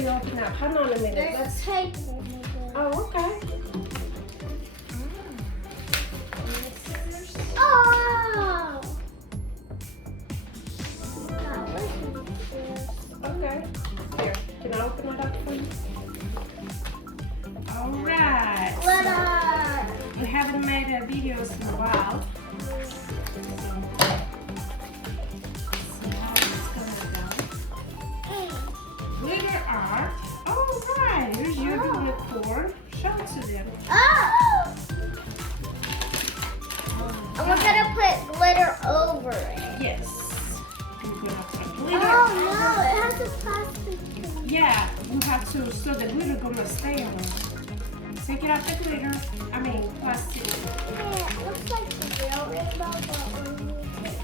we open up? Hold on a minute. Let's take. Oh, okay. Oh! Okay. Here, can I open it up for you? All right. Glitter! We haven't made a videos in a while. So, see how it's gonna go. Glitter art. All right. Here's your decor. Show it to them. Oh! And we're gonna put glitter over it. Yes. We're gonna put glitter. Oh no, it has a plastic thing. Yeah, you have to, so the glitter gonna stay on. Take it out the glitter. I mean, plastic. Yeah, it looks like the real rainbow, but when you take it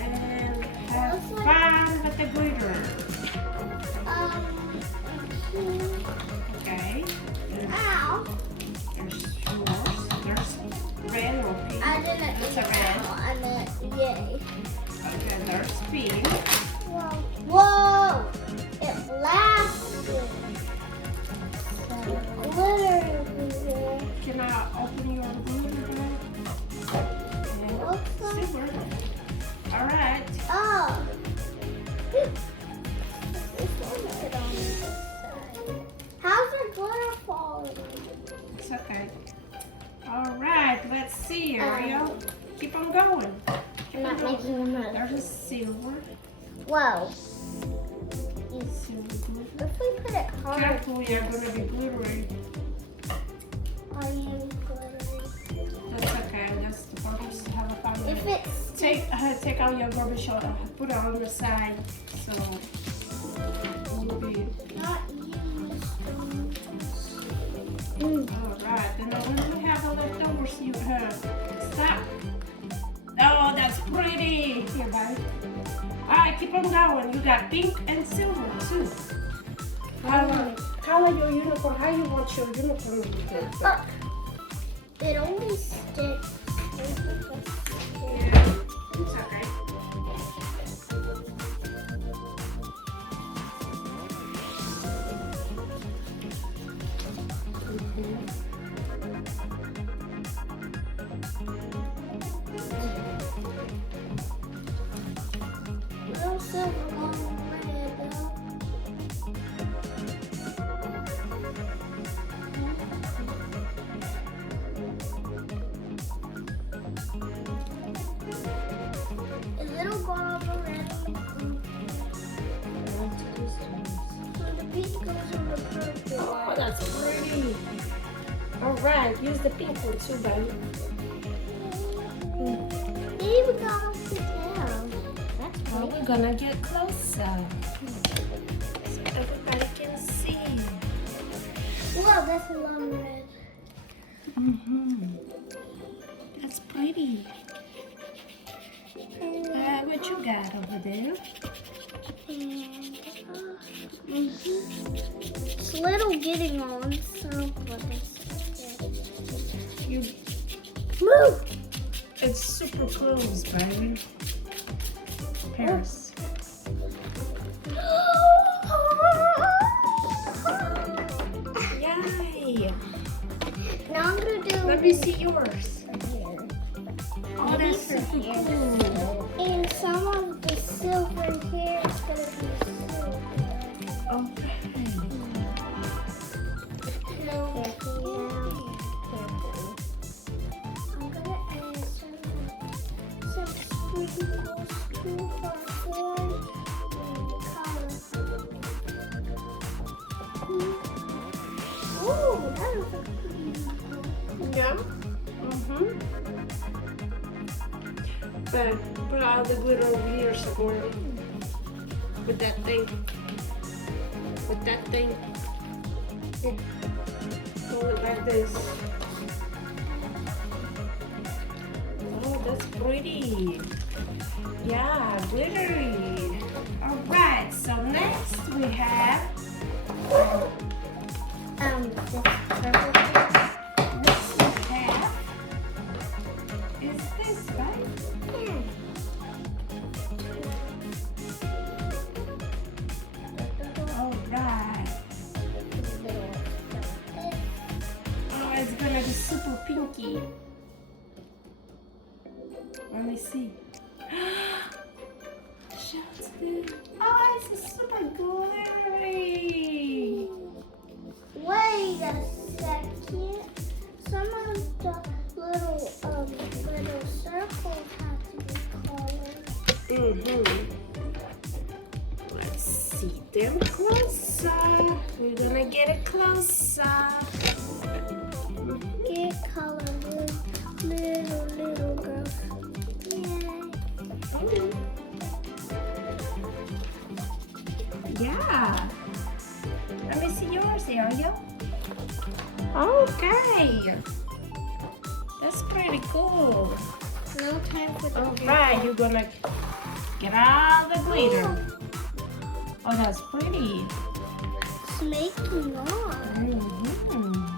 And have fun with the glitter. Okay. Ow. There's yours. There's red or pink. I didn't That's a eat red. that. I meant yay. Okay, there's pink. Whoa! It blasted. So glitter everywhere. Can I open your glitter bag? And Looks like. silver. All right. Oh. This one fit on this side. How's the glitter falling? It's okay. All right, let's see, Ariel. Keep on going. I'm not making a mess. There's a silver. Whoa. Silver glitter. If we put it hard, Careful, you're gonna be glittery. are you glittery? That's okay. That's the purpose to have a fun with If it. it's Take out your garbage out. Put it on the side so it will be. not used. All right. Then when we have the leftovers, you stop. Oh, that's pretty. Here, buddy. All right, keep on going. You got pink and silver too. Color your unicorn. How you want your unicorn to be? It only sticks. Yeah, it's okay. No silver on red. Is it all gone on the red? So the pink goes on the purple. Oh, that's pretty. All right, use the pink one too, baby. They even got off the tail. That's Well, we're gonna get closer so everybody can see. Whoa, that's a long red. That's pretty. What you got over there? And it's a little getting on, so what is it? You Move! It's super close, baby. Paris. Yay! Now I'm gonna do. Let me see yours. Here. Oh, that's super cool. And some of the silver here is gonna be silver. Okay. No, careful. I'm gonna add some sprinkles to her form and color. Ooh, that looks like a pretty. Yeah. But put all the glitter over here somewhere. With that thing. With that thing. Hold it like this. Oh, that's pretty. Yeah, glittery. All right, so next we have This purple here. next we have is this, right? Yeah. All right. that is super pinky. Let me see. Shows good. Oh, it's super glittery. Wait a second. Some of the little circles have to be colored. Let's see them closer. We're gonna get it closer. Get color, little girl. Yeah. Let me see yours, Ariel. Okay. That's pretty cool. No time for the Alright, you're gonna get all the glitter. Oh, that's pretty. It's making on.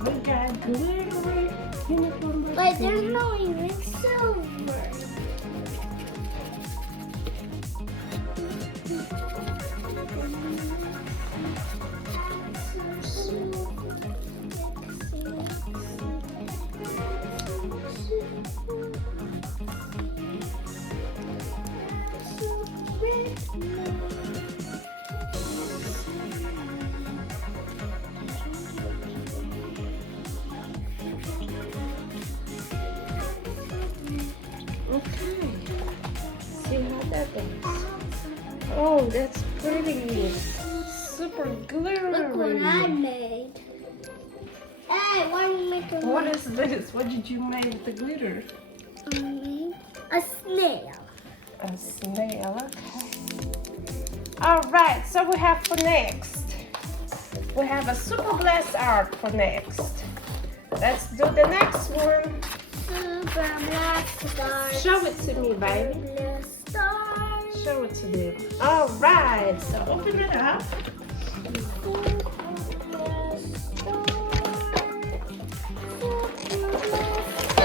We got glittery uniform. But there's no even silver. Okay. See how that goes. Oh, that's pretty. Super glittery. Look what I made. Hey, why are you making What is this? What did you make with the glitter? a snail? A snail, okay. Alright, so we have for next. We have a super blast art for next. Let's do the next one. Super blast art. Show it to me, baby. Blast art. Show it to them. Alright, so open it up. Super blast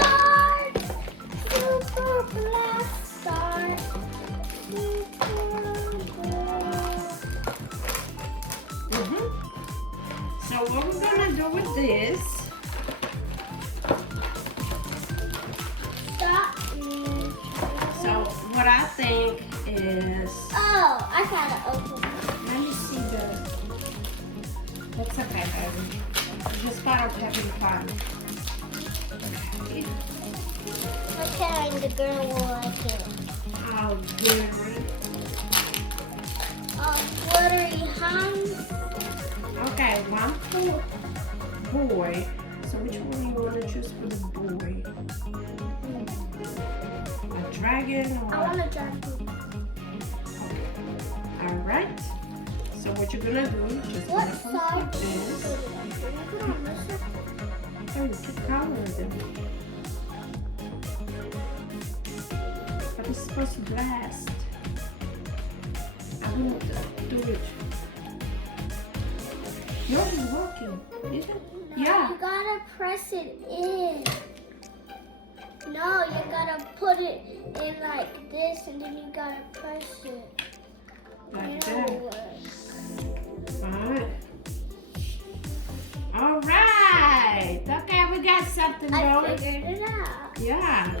art. Super blast art. So what we're gonna do with this? Stop. So what I think is, Oh, I gotta open it. let me see the. That's okay, baby. Just part of having fun. Okay. Okay, and the girl will like it. Oh, glittery. Glittery hands. Okay, one for boy. So which one you want to choose for the boy? A dragon or? I want a dragon. Okay. All right. So what you're gonna do? Just What gonna size? like this. Oh, you can color them. But it's supposed to blast. I won't do it. Yours is working, is it? No, Yeah. you gotta press it in. No, you gotta put it in like this and then you gotta press it. Like It'll that. work. Alright. Alright. Okay, we got something I going. figured it out. Yeah.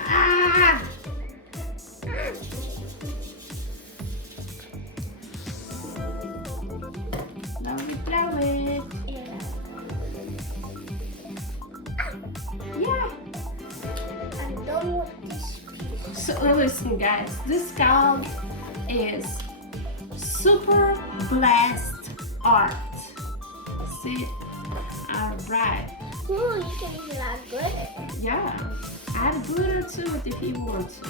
Ah! Slowly blow it. Yeah. I'm done with this piece. So listen, guys. This called is Super Blast Art. See? Alright. Ooh, you can even add glitter. Yeah. Add glitter to it if you want to.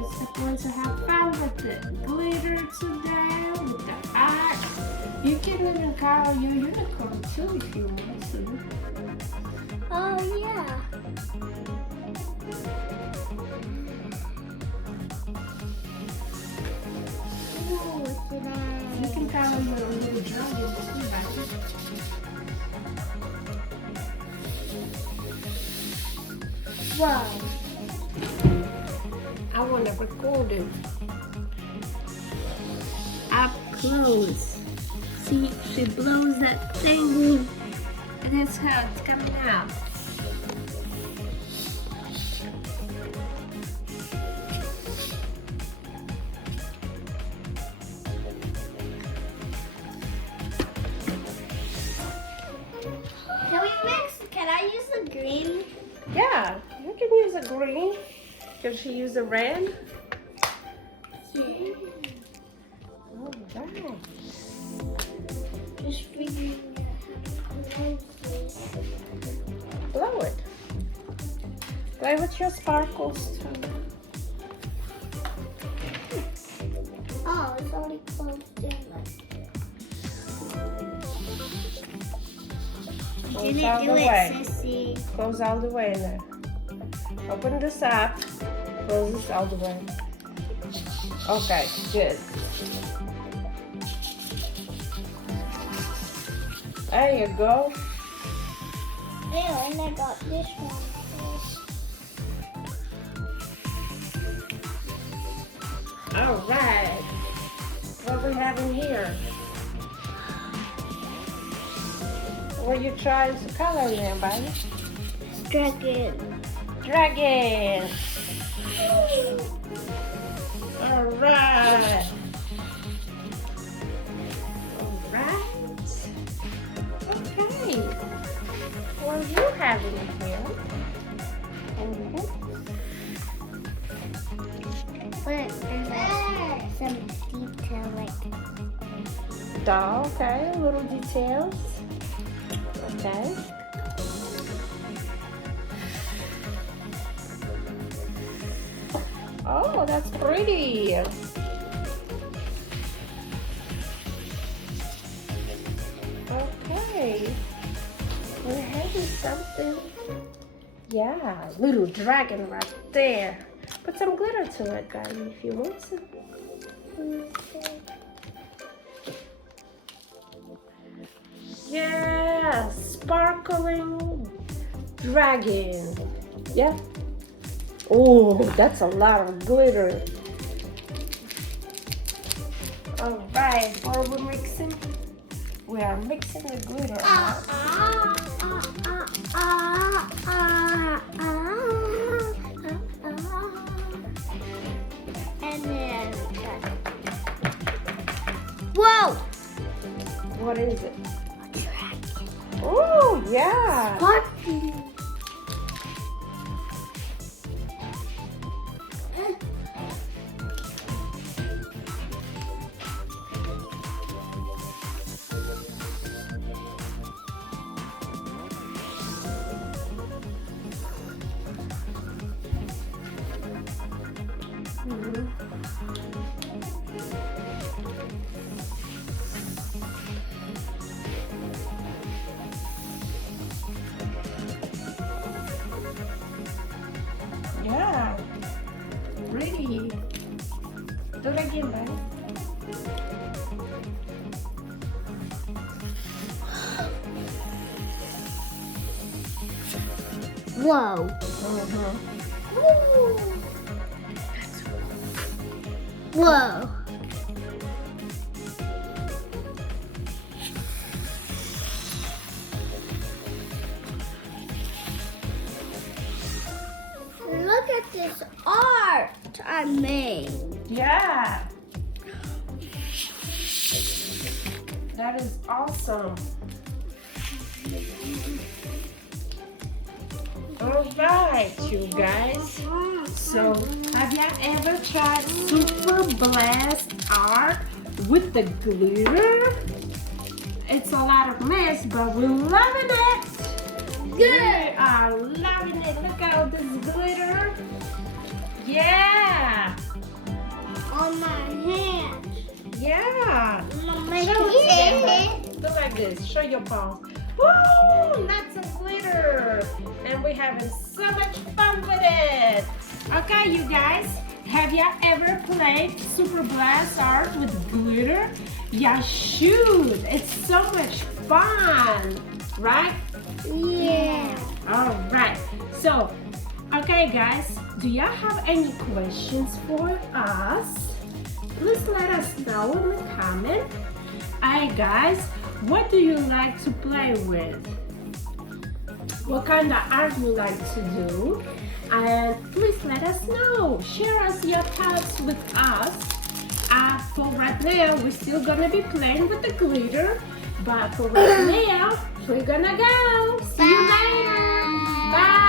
Let's going to have fun with the glitter today, with the art. You can even color your unicorn too if you want to. Oh, yeah. Ooh, what's it You can color your little dragon too, baby. Wow. Our on the recording. Up close. See, she blows that thing, and that's how it's coming out. Can we mix? Can I use the green? Yeah, you can use a green. Can she use a red? Yeah. All right. Just figuring out how to close it. Blow it. Play with your sparkles too. Oh, it's only closed in like Close all the way. Close all the way in there. Open this up. Close this all the way. Okay, good. There you go. Yeah, and I got this one. All right. What we have in here? What you trying to color in there, buddy? Dragon. Dragon. All right. All right. Okay. What do you have in here? But there's like some detail like Doll, okay, little details. Okay. Oh, that's pretty. Okay. We're having something. Yeah, little dragon right there. Put some glitter to it, guys, if you want some. Yeah, sparkling dragon. Yeah. Oh, that's a lot of glitter. All right, what are we mixing? We are mixing the glitter out. And then whoa! What is it? Oh, yeah. Sparkling. Yeah. Pretty. Do it again, buddy. Whoa. Whoa. Look at this art I made. Yeah. That is awesome. All right, you guys. So, have you ever tried Super Blast Art with the glitter? It's a lot of mess, but we're loving it. We are loving it. Look at all this glitter. Yeah. On my hands. Yeah. On my Show hands. it. Do like this. Show your palms. Woo! Lots of glitter. And we're having so much fun with it. Okay, you guys. Have you ever played Super Blast Art with glitter? You should. It's so much fun. Right? Yeah. All right. So, Okay guys, do y'all have any questions for us? Please let us know in the comment. Alright guys, what do you like to play with? What kind of art you like to do? And please let us know. Share us your thoughts with us. For right now, we're still gonna be playing with the glitter. But for right now, we're gonna go. See you later. Bye.